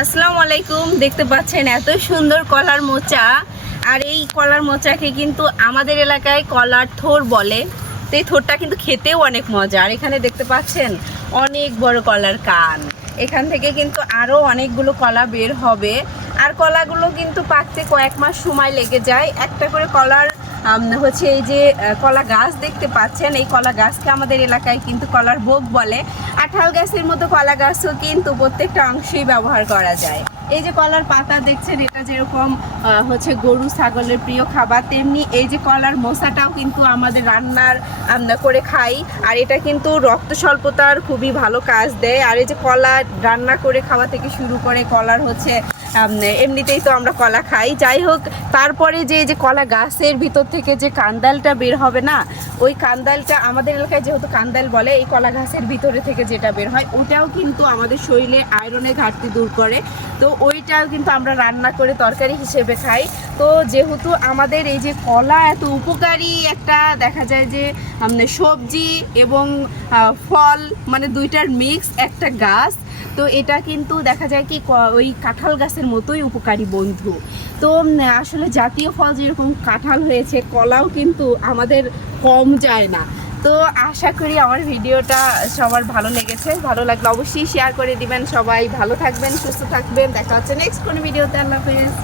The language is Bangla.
আসসালামু আলাইকুম। দেখতে পাচ্ছেন এত সুন্দর কলার মোচা। আর এই কলার মোচাকে কিন্তু আমাদের এলাকায় কলার থোর বলে। তো এই থোরটা কিন্তু খেতেও অনেক মজা। আর এখানে দেখতে পাচ্ছেন অনেক বড় কলার কান। এখান থেকে কিন্তু আরও অনেকগুলো কলা বের হবে। আর কলাগুলো কিন্তু পাকতে কয়েক মাস সময় লেগে যায়। একটা করে কলার হচ্ছে এই যে কলা গাছ দেখতে পাচ্ছেন, এই কলা গাছকে আমাদের এলাকায় কিন্তু কলার ভোগ বলে। আঠাল গাছের মতো কলা গাছও কিন্তু প্রত্যেকটা অংশেই ব্যবহার করা যায়। এই যে কলার পাতা দেখছেন, এটা যেরকম হচ্ছে গরু ছাগলের প্রিয় খাবার, তেমনি এই যে কলার মোচাটাও কিন্তু আমাদের রান্নার করে খাই। আর এটা কিন্তু রক্ত স্বল্পতার খুবই ভালো কাজ দেয়। আর এই যে কলা রান্না করে খাওয়া থেকে শুরু করে কলার হচ্ছে এমনিতেই তো আমরা কলা খাই, যাই হোক তারপরে যে এই যে কলা গাছের ভিতর থেকে যে কান্দালটা বের হবে না, ওই কান্দালটা আমাদের এলাকায় যেহেতু কান্দাল বলে, এই কলা গাছের ভিতরে থেকে যেটা বের হয় ওটাও কিন্তু আমাদের শরীরে আয়রনের ঘাটতি দূর করে। তো ওইটাও কিন্তু আমরা রান্না করে তরকারি হিসেবে খাই। তো যেহেতু আমাদের এই যে কলা এত উপকারী একটা দেখা যায় যে সবজি এবং ফল মানে দুইটার মিক্স একটা গাছ, তো এটা কিন্তু দেখা যায় কি ওই কাঁঠাল গাছের মতোই উপকারী বন্ধু। তো আসলে জাতীয় ফল যেরকম কাঁঠাল হয়েছে, কলাও কিন্তু আমাদের কম যায় না। তো আশা করি আমার ভিডিওটা সবার ভালো লেগেছে। ভালো লাগলে অবশ্যই শেয়ার করে দিবেন। সবাই ভালো থাকবেন, সুস্থ থাকবেন। দেখা হচ্ছে নেক্সট কোনো ভিডিওতে। আল্লাহ হাফেজ।